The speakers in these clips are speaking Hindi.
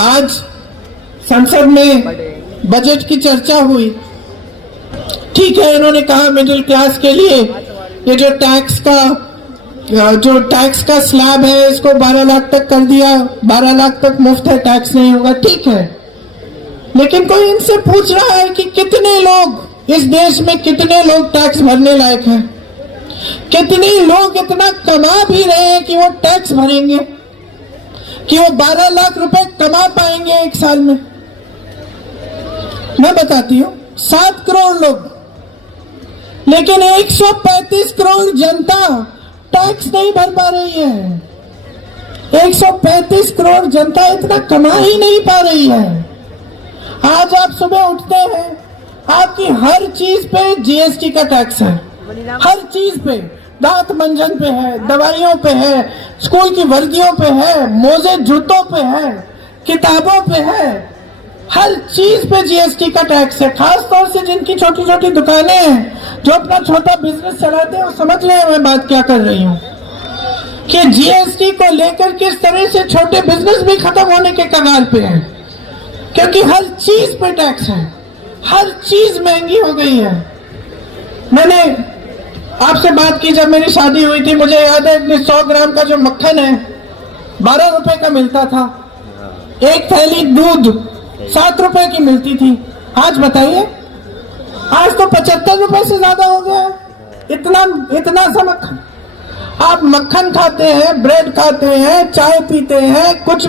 आज संसद में बजट की चर्चा हुई। ठीक है, इन्होंने कहा मिडिल क्लास के लिए ये जो टैक्स का स्लैब है इसको 12 लाख तक कर दिया, 12 लाख तक मुफ्त है, टैक्स नहीं होगा। ठीक है, लेकिन कोई इनसे पूछ रहा है कि कितने लोग इस देश में, कितने लोग टैक्स भरने लायक हैं? कितने लोग इतना कमा भी रहे हैं कि वो टैक्स भरेंगे, कि वो 12 लाख रुपए कमा पाएंगे एक साल में? मैं बताती हूं, 7 करोड़ लोग, लेकिन 135 करोड़ जनता टैक्स नहीं भर पा रही है। 135 करोड़ जनता इतना कमा ही नहीं पा रही है। आज आप सुबह उठते हैं, आपकी हर चीज पे जीएसटी का टैक्स है, हर चीज पे, दांत मंजन पे है, दवाइयों पे है, स्कूल की वर्दियों पे है, मोजे जूतों पे है, किताबों पे है, हर चीज पे जीएसटी का टैक्स है। खास तौर से जिनकी छोटी छोटी दुकानें हैं, जो अपना छोटा बिजनेस चलाते हैं, वो समझ रहे हैं मैं बात क्या कर रही हूँ, कि जीएसटी को लेकर किस तरह से छोटे बिजनेस भी खत्म होने के कगार पे हैं, क्योंकि हर चीज पे टैक्स है, हर चीज महंगी हो गई है। मैंने आपसे बात की, जब मेरी शादी हुई थी, मुझे याद है 100 ग्राम का जो मक्खन है 12 रुपए का मिलता था, एक थैली दूध 7 रुपए की मिलती थी। आज बताइए, आज तो 75 रुपए से ज्यादा हो गया। इतना सा मक्खन, आप मक्खन खाते हैं, ब्रेड खाते हैं, चाय पीते हैं, कुछ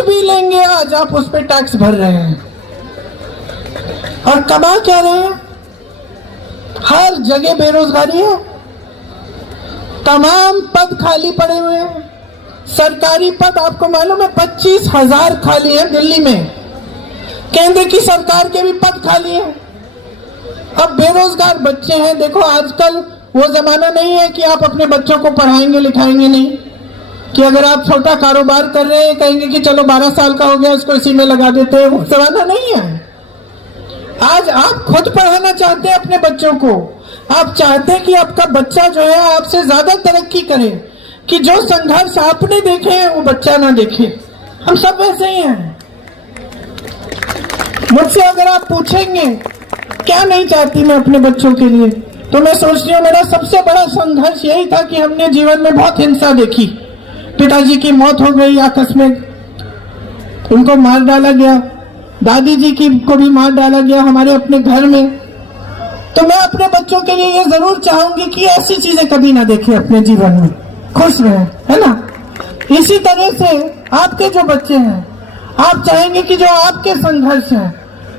भी लेंगे, आज आप उस पर टैक्स भर रहे हैं। और कमा क्या रहे हैं? हर जगह बेरोजगारी है, तमाम पद खाली पड़े हुए हैं। सरकारी पद आपको मालूम है 25,000 खाली है दिल्ली में, केंद्र की सरकार के भी पद खाली है। अब बेरोजगार बच्चे हैं। देखो, आजकल वो जमाना नहीं है कि आप अपने बच्चों को पढ़ाएंगे लिखाएंगे नहीं, कि अगर आप छोटा कारोबार कर रहे हैं कहेंगे कि चलो 12 साल का हो गया इसको इसी में लगा देते हैं, वो जमाना नहीं है। आज आप खुद पढ़ाना चाहते हैं अपने बच्चों को, आप चाहते हैं कि आपका बच्चा जो है आपसे ज्यादा तरक्की करे, कि जो संघर्ष आपने देखे हैं वो बच्चा ना देखे। हम सब वैसे ही हैं। मुझसे अगर आप पूछेंगे क्या नहीं चाहती मैं अपने बच्चों के लिए, तो मैं सोचती हूँ मेरा सबसे बड़ा संघर्ष यही था कि हमने जीवन में बहुत हिंसा देखी। पिताजी की मौत हो गई आकस्मिक, उनको मार डाला गया, दादी जी को भी मार डाला गया हमारे अपने घर में। तो मैं अपने बच्चों के लिए ये जरूर चाहूंगी कि ऐसी चीजें कभी ना देखें अपने जीवन में, खुश रहे, है ना। इसी तरह से आपके जो बच्चे हैं, आप चाहेंगे कि जो आपके संघर्ष हैं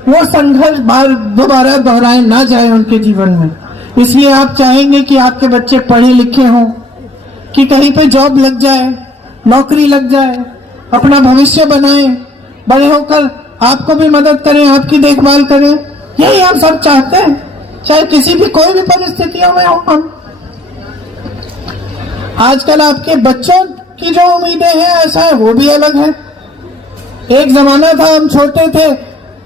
वो संघर्ष दोबारा दोहराए ना जाए उनके जीवन में। इसलिए आप चाहेंगे कि आपके बच्चे पढ़े लिखे हों, कि कहीं पे जॉब लग जाए, नौकरी लग जाए, अपना भविष्य बनाए, बड़े होकर आपको भी मदद करें, आपकी देखभाल करें। यही हम सब चाहते हैं, चाहे किसी भी कोई भी परिस्थितियों में हो हम। आजकल आपके बच्चों की जो उम्मीदें हैं ऐसा है वो भी अलग है। एक जमाना था, हम छोटे थे,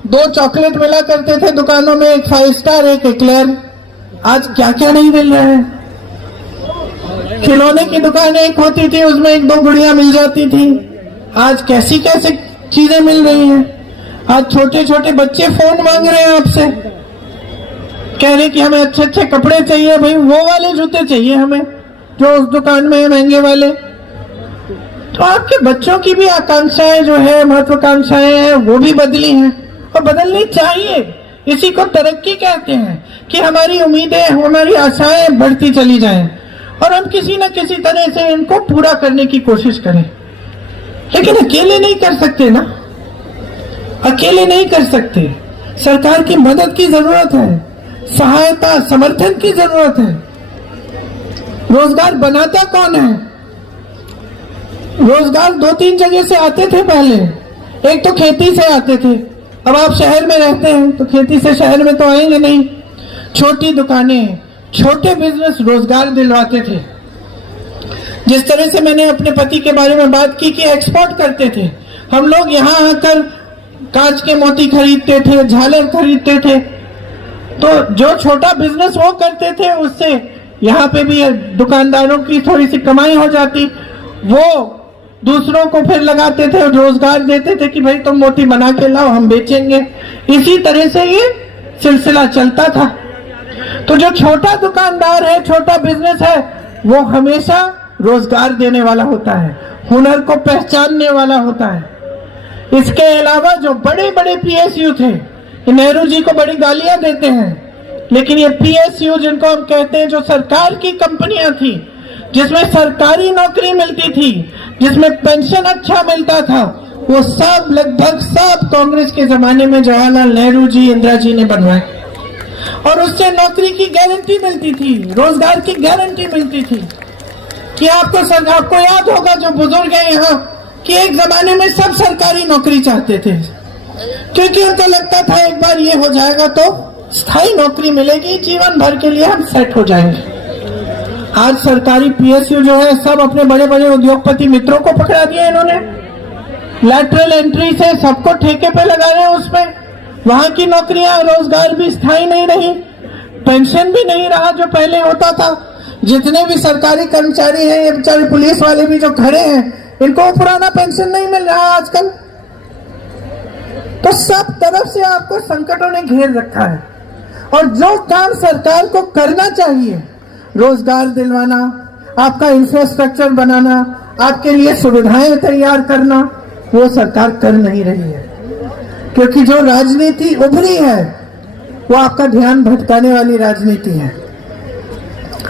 2 चॉकलेट मिला करते थे दुकानों में, एक 5 स्टार एक एक्लेयर। आज क्या क्या नहीं मिल रहा है। खिलौने की दुकान एक होती थी, उसमें 1-2 गुड़िया मिल जाती थी। आज कैसी कैसी चीजें मिल रही हैं। आज छोटे छोटे बच्चे फोन मांग रहे हैं आपसे, कह रहे कि हमें अच्छे अच्छे कपड़े चाहिए, भाई वो वाले जूते चाहिए हमें जो उस दुकान में है महंगे वाले। तो आपके बच्चों की भी आकांक्षाएं जो है, महत्वाकांक्षाएं हैं, वो भी बदली हैं और बदलनी चाहिए। इसी को तरक्की कहते हैं, कि हमारी उम्मीदें, हमारी आशाएं बढ़ती चली जाएं और हम किसी न किसी तरह से इनको पूरा करने की कोशिश करें। लेकिन अकेले नहीं कर सकते ना, अकेले नहीं कर सकते। सरकार की मदद की जरूरत है, सहायता समर्थन की जरूरत है। रोजगार बनाता कौन है? रोजगार 2-3 जगह से आते थे पहले। एक तो खेती से आते थे, अब आप शहर में रहते हैं तो खेती से शहर में तो आएंगे नहीं। छोटी दुकानें, छोटे बिजनेस रोजगार दिलवाते थे। जिस तरह से मैंने अपने पति के बारे में बात की कि एक्सपोर्ट करते थे, हम लोग यहाँ आकर कांच के मोती खरीदते थे, झालर खरीदते थे, तो जो छोटा बिजनेस वो करते थे उससे यहाँ पे भी दुकानदारों की थोड़ी सी कमाई हो जाती। वो दूसरों को फिर लगाते थे और रोजगार देते थे कि भाई तुम मोती बना के लाओ, हम बेचेंगे। इसी तरह से ये सिलसिला चलता था। तो जो छोटा दुकानदार है, छोटा बिजनेस है, वो हमेशा रोजगार देने वाला होता है, हुनर को पहचानने वाला होता है। इसके अलावा जो बड़े बड़े पीएसयू थे, नेहरू जी को बड़ी गालियां देते हैं, लेकिन ये पीएसयू जिनको हम कहते हैं, जो सरकार की कंपनियां थी, जिसमें सरकारी नौकरी मिलती थी, जिसमें पेंशन अच्छा मिलता था, वो सब लगभग सब कांग्रेस के जमाने में जवाहरलाल नेहरू जी, इंदिरा जी ने बनवाए। और उससे नौकरी की गारंटी मिलती थी, रोजगार की गारंटी मिलती थी। कि आपको याद होगा जो बुजुर्ग है यहाँ, कि एक जमाने में सब सरकारी नौकरी चाहते थे, क्योंकि उनको लगता था एक बार ये हो जाएगा तो स्थायी नौकरी मिलेगी, जीवन भर के लिए हम सेट हो जाएंगे। आज सरकारी पीएसयू जो है सब अपने बड़े बड़े उद्योगपति मित्रों को पकड़ा दिया इन्होंने। लैटरल एंट्री से सबको ठेके पे लगा रहे हैं, उसमें वहां की नौकरियां, रोजगार भी स्थायी नहीं रही, पेंशन भी नहीं रहा जो पहले होता था। जितने भी सरकारी कर्मचारी हैं, ये बेचारे पुलिस वाले भी जो खड़े हैं, इनको पुराना पेंशन नहीं मिल रहा आजकल। तो सब तरफ से आपको संकटों ने घेर रखा है। और जो काम सरकार को करना चाहिए, रोजगार दिलवाना, आपका इंफ्रास्ट्रक्चर बनाना, आपके लिए सुविधाएं तैयार करना, वो सरकार कर नहीं रही है। क्योंकि जो राजनीति उभरी है वो आपका ध्यान भटकाने वाली राजनीति है।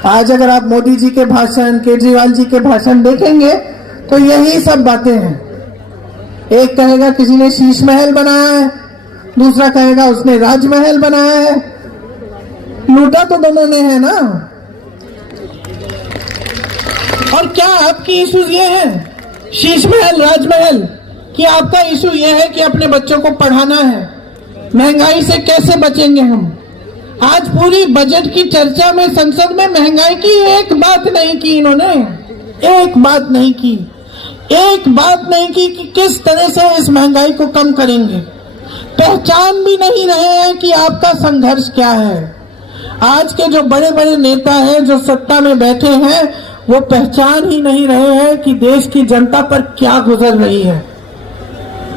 आज अगर आप मोदी जी के भाषण, केजरीवाल जी के भाषण देखेंगे तो यही सब बातें हैं। एक कहेगा किसी ने शीश महल बनाया है, दूसरा कहेगा उसने राजमहल बनाया है। लूटा तो दोनों ने है ना। और क्या आपकी इश्यूज ये है, शीश महल, राजमहल, कि आपका इशू ये है कि अपने बच्चों को पढ़ाना है, महंगाई से कैसे बचेंगे हम? आज पूरी बजट की चर्चा में संसद में महंगाई की एक बात नहीं की इन्होंने, एक बात नहीं की, एक बात नहीं की कि किस तरह से इस महंगाई को कम करेंगे। पहचान भी नहीं रहे हैं कि आपका संघर्ष क्या है। आज के जो बड़े बड़े नेता हैं, जो सत्ता में बैठे हैं, वो पहचान ही नहीं रहे हैं कि देश की जनता पर क्या गुजर रही है।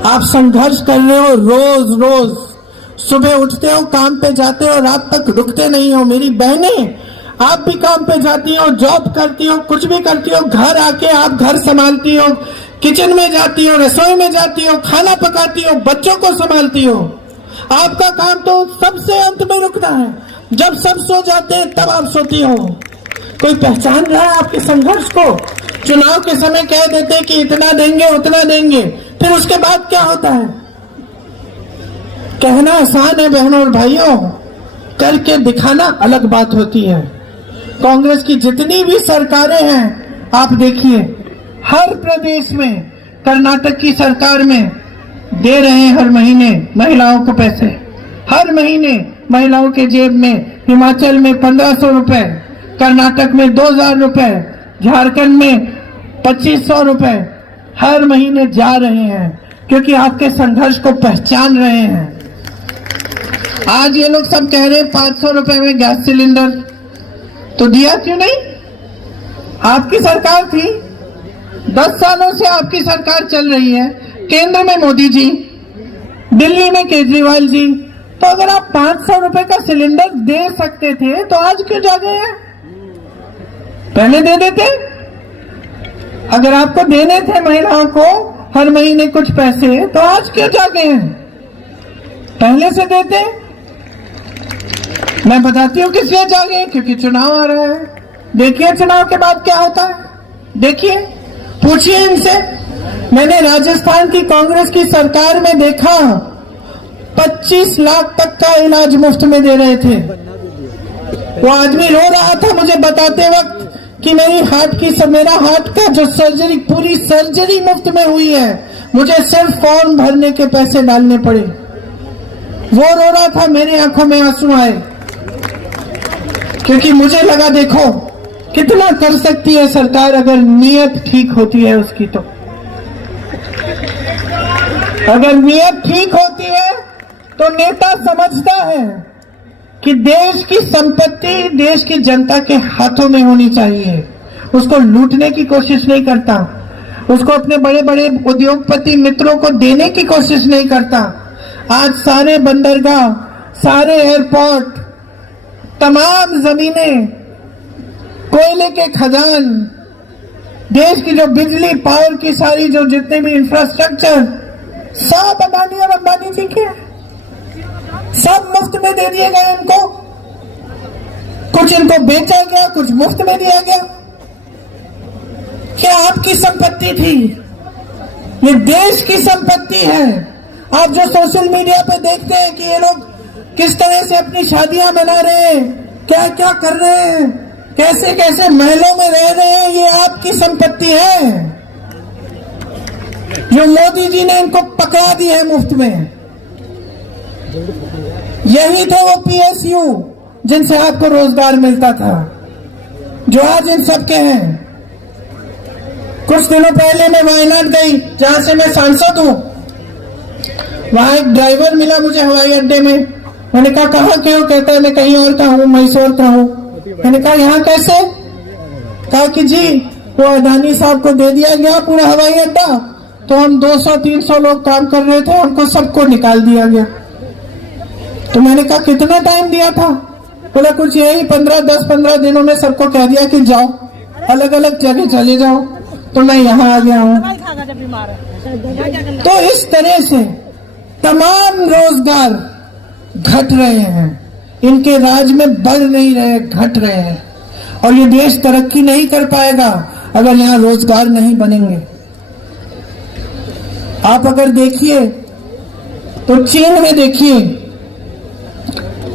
आप संघर्ष कर रहे हो, रोज रोज सुबह उठते हो, काम पे जाते हो, रात तक रुकते नहीं हो। मेरी बहनें, आप भी काम पे जाती हो, जॉब करती हो, कुछ भी करती हो, घर आके आप घर संभालती हो, किचन में जाती हो, रसोई में जाती हो, खाना पकाती हो, बच्चों को संभालती हो। आपका काम तो सबसे अंत में रुकता है, जब सब सो जाते हैं तब आप सोती हो। कोई पहचान रहा है आपके संघर्ष को? चुनाव के समय कह देते कि इतना देंगे, उतना देंगे, फिर उसके बाद क्या होता है? कहना आसान है बहनों और भाइयों, करके दिखाना अलग बात होती है। कांग्रेस की जितनी भी सरकारें हैं, आप देखिए, हर प्रदेश में, कर्नाटक की सरकार में दे रहे हैं हर महीने महिलाओं को पैसे, हर महीने महिलाओं के जेब में। हिमाचल में 1500 रुपए, कर्नाटक में 2000 रुपए, झारखंड में 2500 रुपए हर महीने जा रहे हैं, क्योंकि आपके संघर्ष को पहचान रहे हैं। आज ये लोग सब कह रहे हैं 500 रुपए में गैस सिलेंडर, तो दिया क्यों नहीं? आपकी सरकार थी, 10 सालों से आपकी सरकार चल रही है, केंद्र में मोदी जी, दिल्ली में केजरीवाल जी। तो अगर आप 500 रुपए का सिलेंडर दे सकते थे तो आज क्यों जागे हैं? पहले दे देते। अगर आपको देने थे महिलाओं को हर महीने कुछ पैसे, तो आज क्यों जागे हैं? पहले से देते। मैं बताती हूँ किस लिए जागे, क्योंकि चुनाव आ रहा है। देखिए चुनाव के बाद क्या होता है, देखिए, पूछिए इनसे। मैंने राजस्थान की कांग्रेस की सरकार में देखा, 25 लाख तक का इलाज मुफ्त में दे रहे थे। वो आदमी रो रहा था मुझे बताते वक्त कि मेरा हार्ट का जो सर्जरी, पूरी सर्जरी मुफ्त में हुई है, मुझे सिर्फ फॉर्म भरने के पैसे डालने पड़े। वो रो रहा था, मेरी आंखों में आंसू आए, क्योंकि मुझे लगा देखो कितना कर सकती है सरकार अगर नीयत ठीक होती है उसकी। तो अगर नीयत ठीक होती है तो नेता समझता है कि देश की संपत्ति देश की जनता के हाथों में होनी चाहिए, उसको लूटने की कोशिश नहीं करता। उसको अपने बड़े बड़े उद्योगपति मित्रों को देने की कोशिश नहीं करता। आज सारे बंदरगाह, सारे एयरपोर्ट, तमाम जमीनें, कोयले के खदान, देश की जो बिजली पावर की सारी जो जितने भी इंफ्रास्ट्रक्चर, सब अडानी और अंबानी जी के, सब मुफ्त में दे दिए गए इनको। कुछ इनको बेचा गया, कुछ मुफ्त में दिया गया। क्या आपकी संपत्ति थी? ये देश की संपत्ति है। आप जो सोशल मीडिया पे देखते हैं कि ये लोग किस तरह से अपनी शादियां मना रहे हैं, क्या क्या कर रहे हैं, कैसे कैसे महलों में रह रहे हैं, ये आपकी संपत्ति है जो मोदी जी ने इनको पकड़ा दी है मुफ्त में। यही थे वो पीएसयू जिनसे आपको रोजगार मिलता था, जो आज इन सबके हैं। कुछ दिनों पहले मैं वायनाड गई, जहां से मैं सांसद हूं। वहां एक ड्राइवर मिला मुझे हवाई अड्डे में। मैंने कहा कहाँ के हो? कहता है मैं कहीं और का हूँ, मैसूर का हूँ। मैंने कहा यहाँ कैसे? कहा कि जी वो अडानी साहब को दे दिया गया पूरा हवाई अड्डा, तो हम 200-300 लोग काम कर रहे थे, हमको सबको निकाल दिया गया। तो मैंने कहा कितना टाइम दिया था? बोला कुछ यही 10-15 दिनों में सबको कह दिया कि जाओ अलग अलग जगह चले जाओ। तो मैं यहाँ आ गया हूँ। तो इस तरह से तमाम रोजगार घट रहे हैं, इनके राज में बढ़ नहीं रहे, घट रहे हैं। और ये देश तरक्की नहीं कर पाएगा अगर यहाँ रोजगार नहीं बनेंगे। आप अगर देखिए तो चीन में देखिए,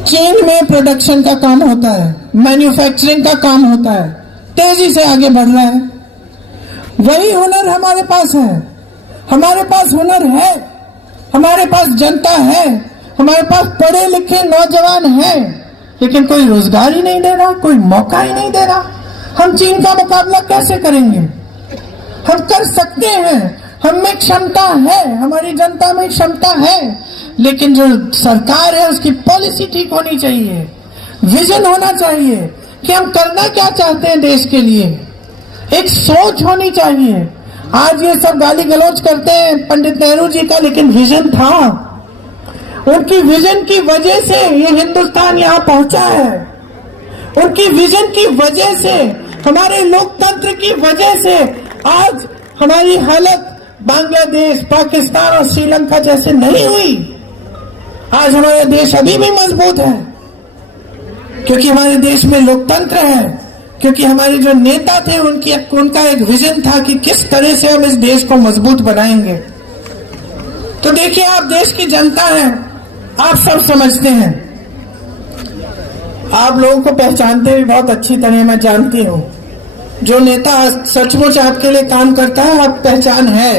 चीन में प्रोडक्शन का काम होता है, मैन्युफैक्चरिंग का काम होता है, तेजी से आगे बढ़ रहा है। वही हुनर हमारे पास है। हमारे पास हुनर है, हमारे पास जनता है, हमारे पास पढ़े लिखे नौजवान हैं, लेकिन कोई रोजगार ही नहीं दे रहा, कोई मौका ही नहीं दे रहा। हम चीन का मुकाबला कैसे करेंगे? हम कर सकते हैं, हम में क्षमता है, हमारी जनता में क्षमता है, लेकिन जो सरकार है उसकी पॉलिसी ठीक होनी चाहिए, विजन होना चाहिए कि हम करना क्या चाहते हैं देश के लिए, एक सोच होनी चाहिए। आज ये सब गाली गलौज करते हैं पंडित नेहरू जी का, लेकिन विजन था। उनकी विजन की वजह से ये हिंदुस्तान यहाँ पहुंचा है। उनकी विजन की वजह से, हमारे लोकतंत्र की वजह से आज हमारी हालत बांग्लादेश, पाकिस्तान और श्रीलंका जैसे नहीं हुई। आज हमारा देश अभी भी मजबूत है क्योंकि हमारे देश में लोकतंत्र है, क्योंकि हमारे जो नेता थे उनका एक विजन था कि किस तरह से हम इस देश को मजबूत बनाएंगे। तो देखिए, आप देश की जनता हैं, आप सब समझते हैं, आप लोगों को पहचानते भी बहुत अच्छी तरह, मैं जानती हूँ। जो नेता सचमुच आपके लिए काम करता है, आप पहचान है।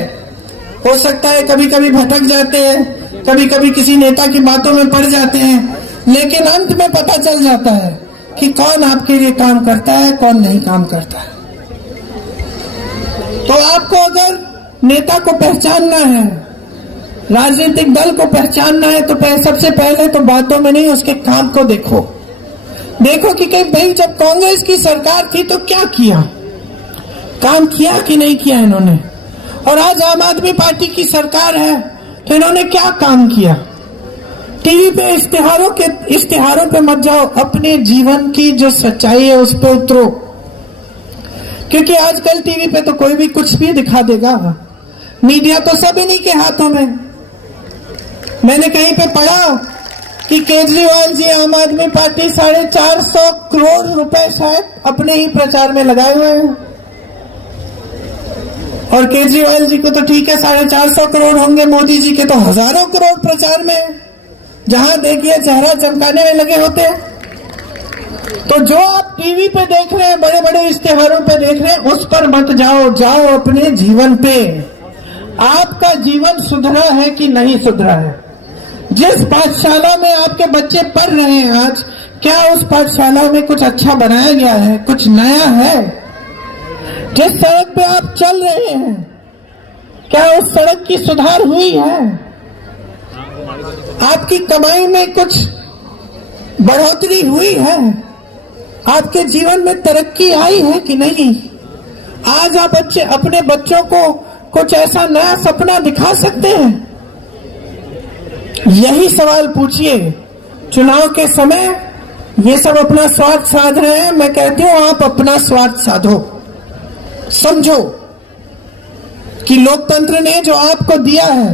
हो सकता है कभी कभी भटक जाते हैं, कभी कभी किसी नेता की बातों में पड़ जाते हैं, लेकिन अंत में पता चल जाता है कि कौन आपके लिए काम करता है, कौन नहीं काम करता है। तो आपको अगर नेता को पहचानना है, राजनीतिक दल को पहचानना है, तो सबसे पहले तो बातों में नहीं, उसके काम को देखो। देखो कि भाई जब कांग्रेस की सरकार थी तो क्या किया, काम किया कि नहीं किया इन्होंने, और आज आम आदमी पार्टी की सरकार है तो इन्होंने क्या काम किया। टीवी पे इश्तिहारों पे मत जाओ, अपने जीवन की जो सच्चाई है उस पे उतरो, क्योंकि आजकल टीवी पे तो कोई भी कुछ भी दिखा देगा। मीडिया तो सब इन्हीं के हाथों में। मैंने कहीं पे पढ़ा कि केजरीवाल जी आम आदमी पार्टी 450 करोड़ रुपए शायद अपने ही प्रचार में लगाए हुए हैं। और केजरीवाल जी को तो ठीक है 450 करोड़ होंगे, मोदी जी के तो हजारों करोड़ प्रचार में, जहां देखिए चेहरा चमकाने में लगे होते हैं। तो जो आप टीवी पे देख रहे हैं, बड़े बड़े इश्तिहारों पे देख रहे हैं, उस पर मत जाओ, जाओ अपने जीवन पे। आपका जीवन सुधरा है कि नहीं सुधरा है? जिस पाठशाला में आपके बच्चे पढ़ रहे हैं आज, क्या उस पाठशाला में कुछ अच्छा बनाया गया है, कुछ नया है? जिस सड़क पे आप चल रहे हैं, क्या उस सड़क की सुधार हुई है? आपकी कमाई में कुछ बढ़ोतरी हुई है? आपके जीवन में तरक्की आई है कि नहीं? आज आप अपने बच्चों को कुछ ऐसा नया सपना दिखा सकते हैं? यही सवाल पूछिए। चुनाव के समय ये सब अपना स्वार्थ साध रहे हैं। मैं कहती हूं आप अपना स्वार्थ साधो। समझो कि लोकतंत्र ने जो आपको दिया है,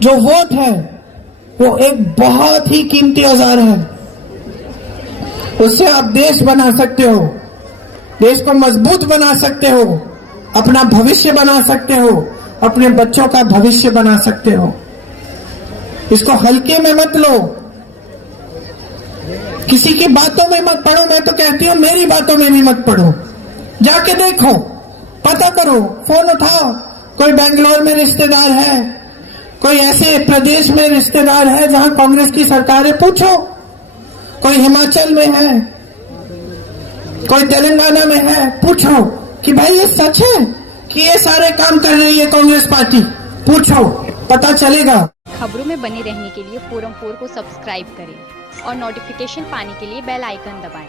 जो वोट है, वो एक बहुत ही कीमती औजार है। उससे आप देश बना सकते हो, देश को मजबूत बना सकते हो, अपना भविष्य बना सकते हो, अपने बच्चों का भविष्य बना सकते हो। इसको हल्के में मत लो, किसी की बातों में मत पढ़ो। मैं तो कहती हूं मेरी बातों में भी मत पढ़ो, जाके देखो, पता करो, फोन उठाओ। कोई बेंगलोर में रिश्तेदार है, कोई ऐसे प्रदेश में रिश्तेदार है जहां कांग्रेस की सरकार है, पूछो। कोई हिमाचल में है, कोई तेलंगाना में है, पूछो कि भाई ये सच है कि ये सारे काम कर रही है कांग्रेस पार्टी? पूछो, पता चलेगा। खबरों में बने रहने के लिए फोरम 4 को सब्सक्राइब करें और नोटिफिकेशन पाने के लिए बेल आइकन दबाएं।